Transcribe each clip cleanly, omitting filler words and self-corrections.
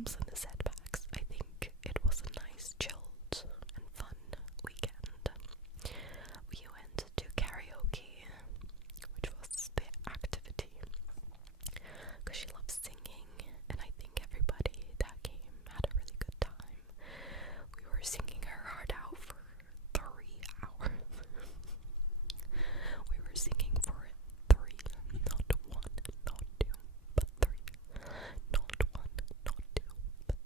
bumps and the setbacks, I think it was a nice, chilled and fun weekend. We went to karaoke, which was the activity, because she loves singing, and I think everybody that came had a really good time. We were singing her heart out for 3 hours. We were singing for 3, not 1, not 2, but 3. Not 1, not 2, but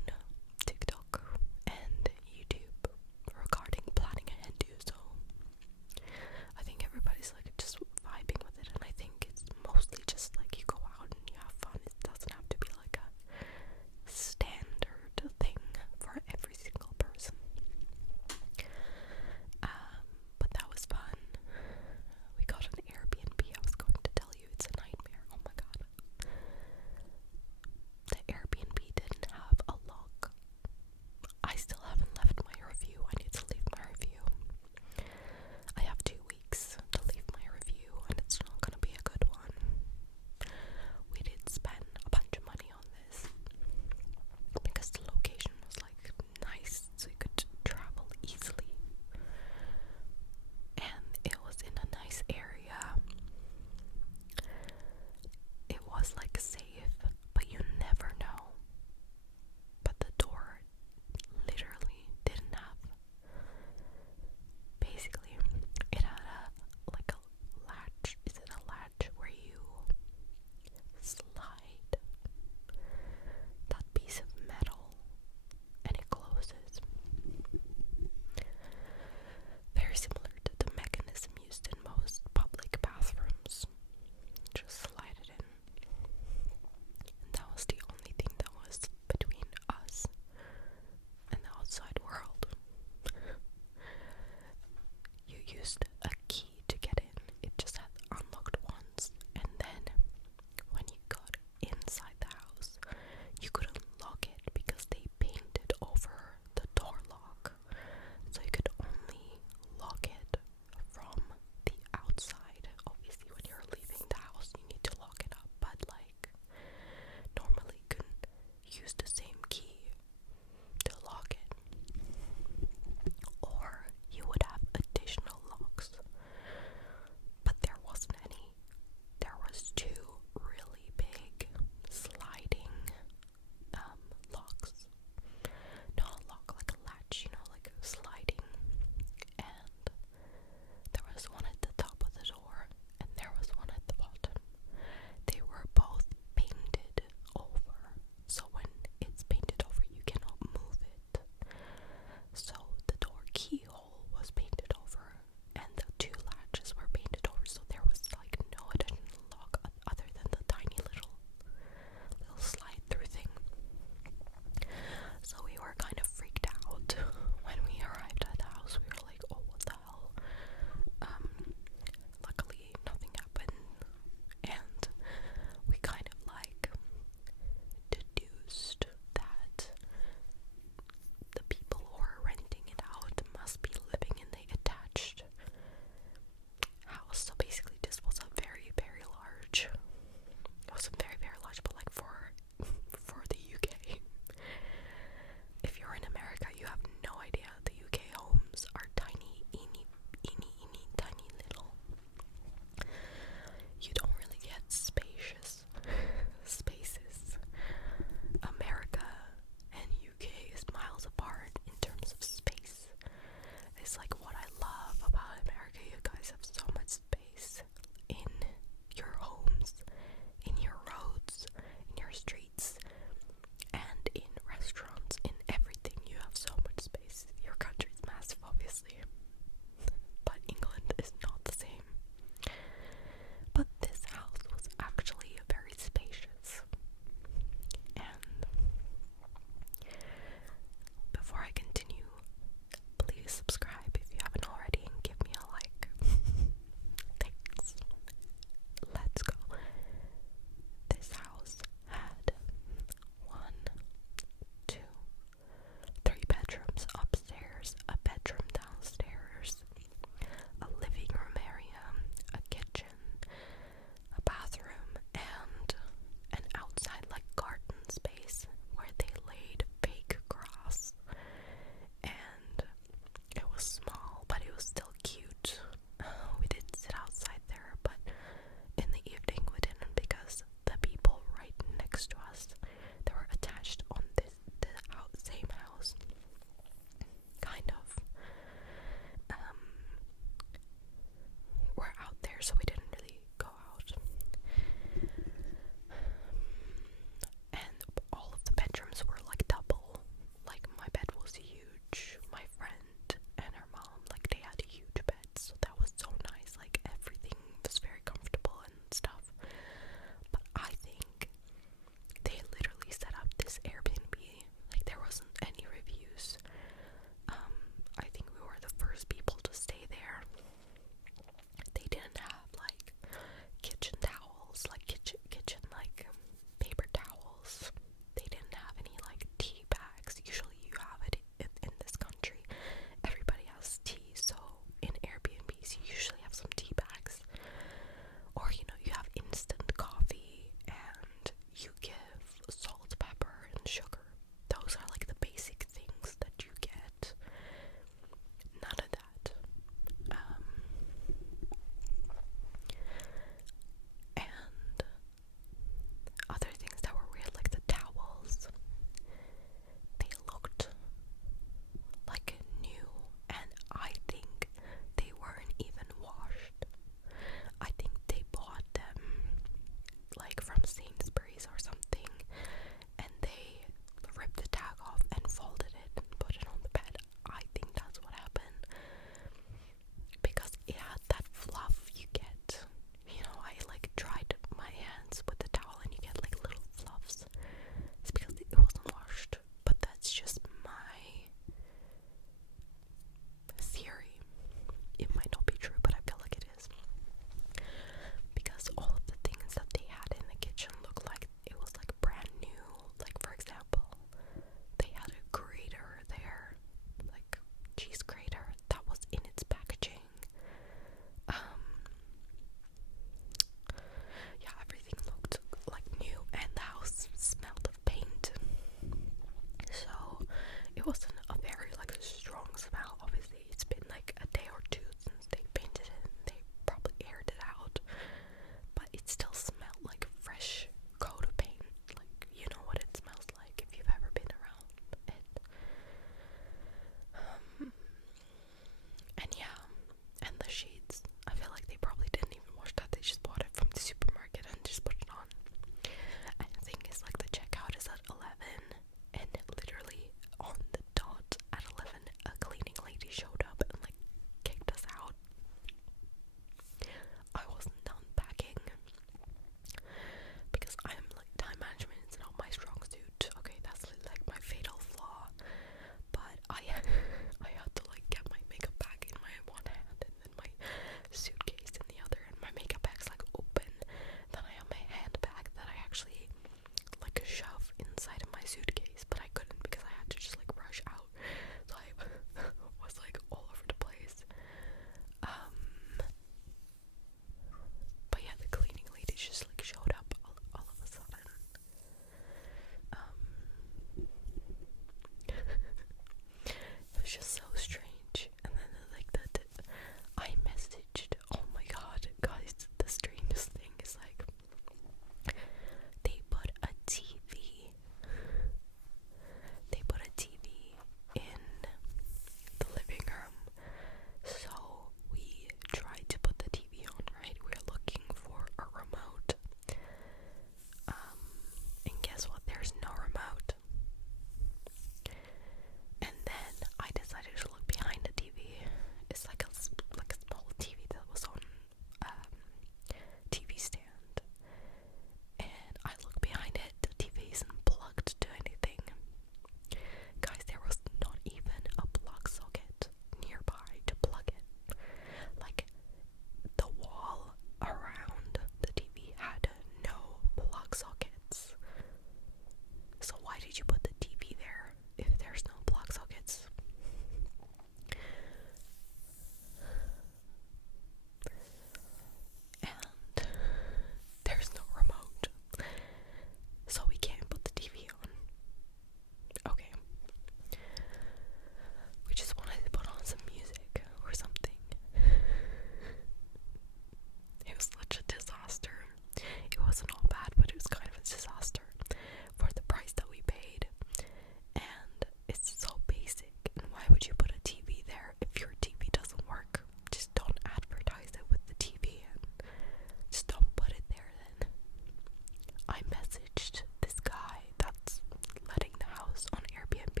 messaged this guy that's letting the house on Airbnb.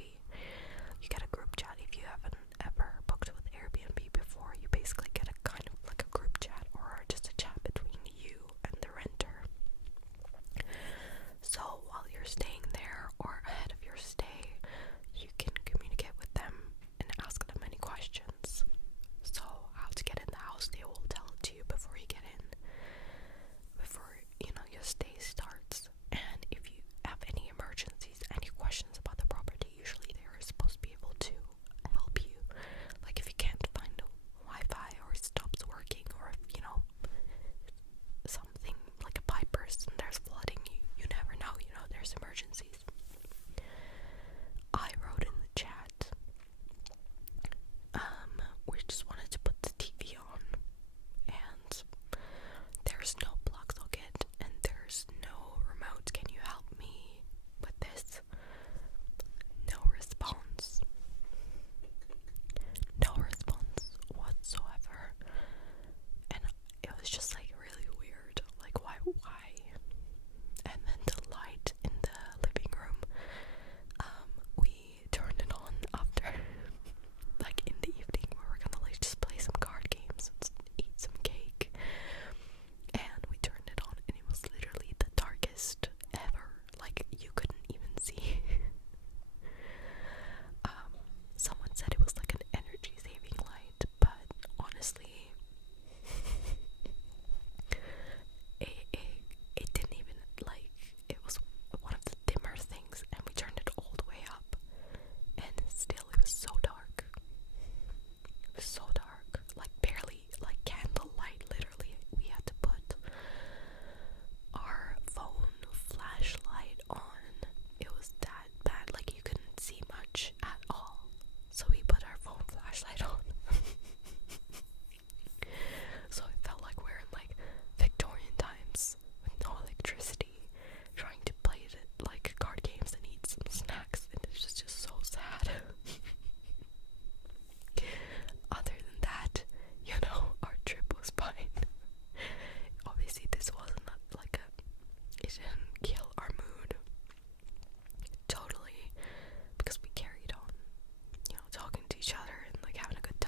You get a group chat. If you haven't ever booked with Airbnb before, you basically get a kind of like a group chat or just a chat between you and the renter. So while you're staying there or ahead of your stay, you can communicate with them and ask them any questions. So how to get in the house, they will tell it to you before you get in, before your stay starts. And if you have any emergencies, any questions about the property, usually they are supposed to be able to help you. Like if you can't find Wi-Fi or it stops working, or if something like a pipe bursts and there's flooding, you never know, there's emergencies. I wrote in the chat, we just wanted to put the TV on, and there's no plug socket and there's no remote. Can you help me with this? No response. No response whatsoever. And it was just like really weird. Like why? And then the light in the living room, we turned it on after like in the evening. We were gonna like just play some card games and eat some cake, and we turned it on and it was literally the darkest ever. Like you couldn't even see. Someone said it was like an energy saving light, but honestly it didn't even, like, it was one of the dimmer things, and we turned it all the way up and still it was so dark. It was so dark, like barely like candlelight. Literally we had to put our phone flashlight on. It was that bad, like you couldn't see much at all, so we put our phone flashlight on. So it felt like we're in like Victorian times with no electricity, trying to play like card games and eat some snacks, and it's just so sad. Other than that, our trip was fine. Obviously this wasn't like it didn't kill our mood totally, because we carried on, talking to each other and like having a good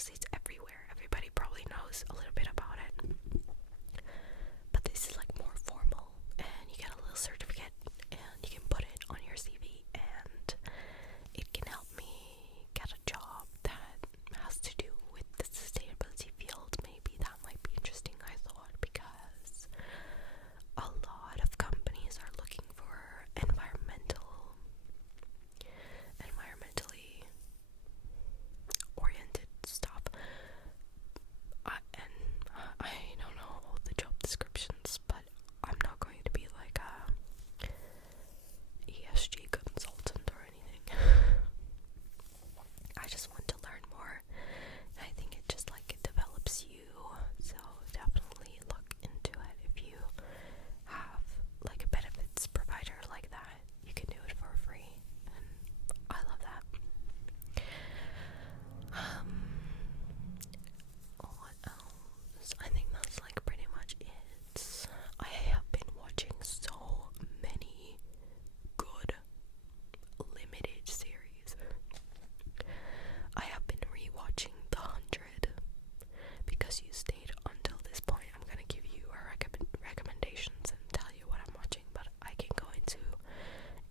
obviously it's everywhere. Everybody probably knows a little bit about it. But this is like more formal, and you get a little certificate and you can put it on your CV, and it can help me get a job that has to do with the sustainability field. Maybe that might be interesting, I thought, because a lot of companies are looking for environmentally oriented stuff. I don't know all the job descriptions, but I'm not going to be like a ESG consultant or anything. I just want to learn more. I think it just like it develops you, so definitely look into it. If you have like a benefits provider like that, you can do it for free, and I love that. What else? I think that's like pretty much it. I have been watching so many good limited series. I have been rewatching The 100. Because you stayed until this point, I'm gonna give you recommendations and tell you what I'm watching, but I can go into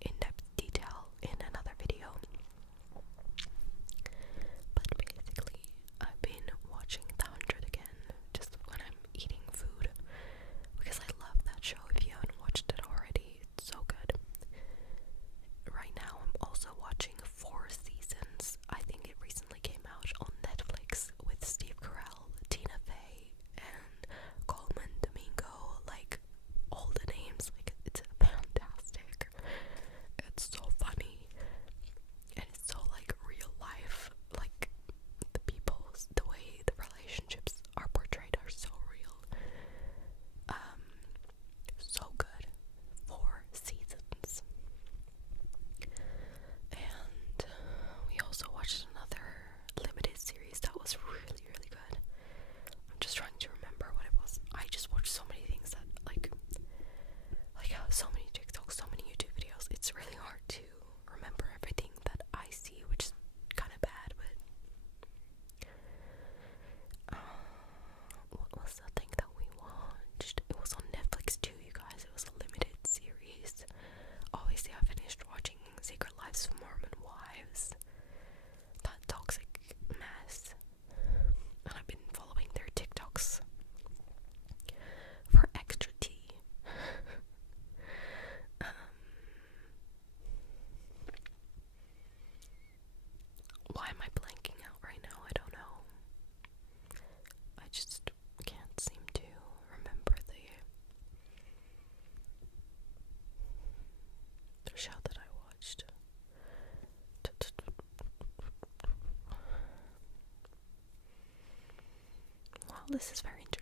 in-depth detail in another video. But basically, I've been watching The 100 again, just when I'm eating food, because I love that show. If you haven't watched it already, it's so good. Right now, I'm also watching 4 seasons. I think it recently came out on Netflix with Steve Carell, Tina Fey, and Coleman Domingo. Like, all the names, like, it's fantastic. It's so funny, and it's so like real life. Like, the way the relationships are portrayed are so real. So good. 4 seasons. And we also watched another limited series that was really, really good. I'm just trying to remember what it was. I just watched so many things that like so many TikToks, so many YouTube videos. It's really hard to remember everything that I see, which is kind of bad, but what was the thing that we watched? It was on Netflix too, you guys. It was a limited series. Obviously, I finished watching Secret Lives of Mormon Wives. That toxic mess. And I've been following their TikToks for extra tea. Why am I blanking out right now? I don't know. I just can't seem to remember the show that I watched. Well, this is very interesting.